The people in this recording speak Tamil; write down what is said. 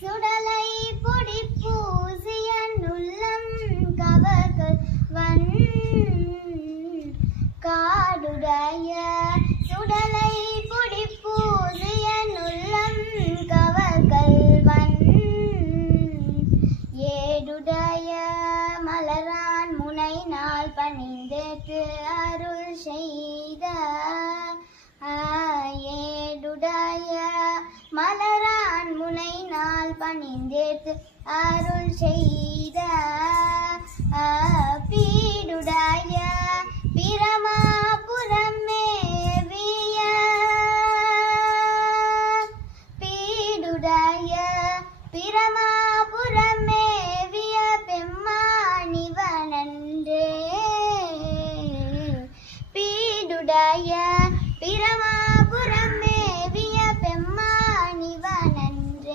சுடலை பொடி பூசிய உள்ளம் கவர்கள் காடுடைய சுடலை பொடி பூசிய உள்ளம் கவர்கள் ஏடுடைய மலரான் முனை நாள் பணிந்தேற்று அருள் செய்த ஏடுடைய மலரான் முனை நாள் பணிந்தேற்று அருள் செய்த பீடுடைய பிரமாபுரம் மேவிய பீடுடைய பிரமா